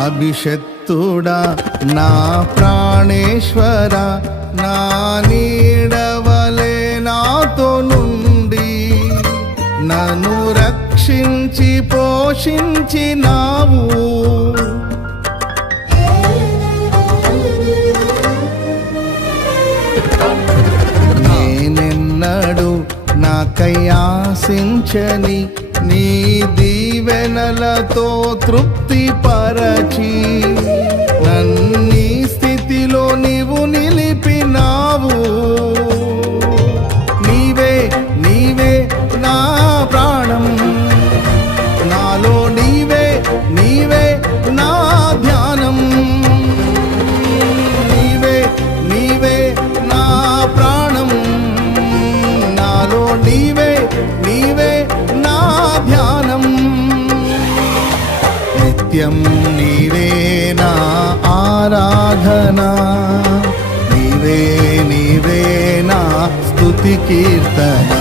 అభిషక్తుడా నా ప్రాణేశ్వర, నా నీడవలే నాతో నుండి నన్ను రక్షించి పోషించినావు. నేనెన్నడు నాకై ఆశించని నీ దీవెనలతో తృప్తి పరచి నన్నీ స్థితిలో నీవు నిలిపినావు. నీవే నీవే నా ప్రాణం, నాలో నీవే నీవే నా ధ్యానం. నీవే నీవే నా ప్రాణం, నాలో నీవే నీవే నా ధ్యానం. నిత్యం నీవే నా ఆరాధన, నీవే నీవే నా స్తుతి కీర్తన.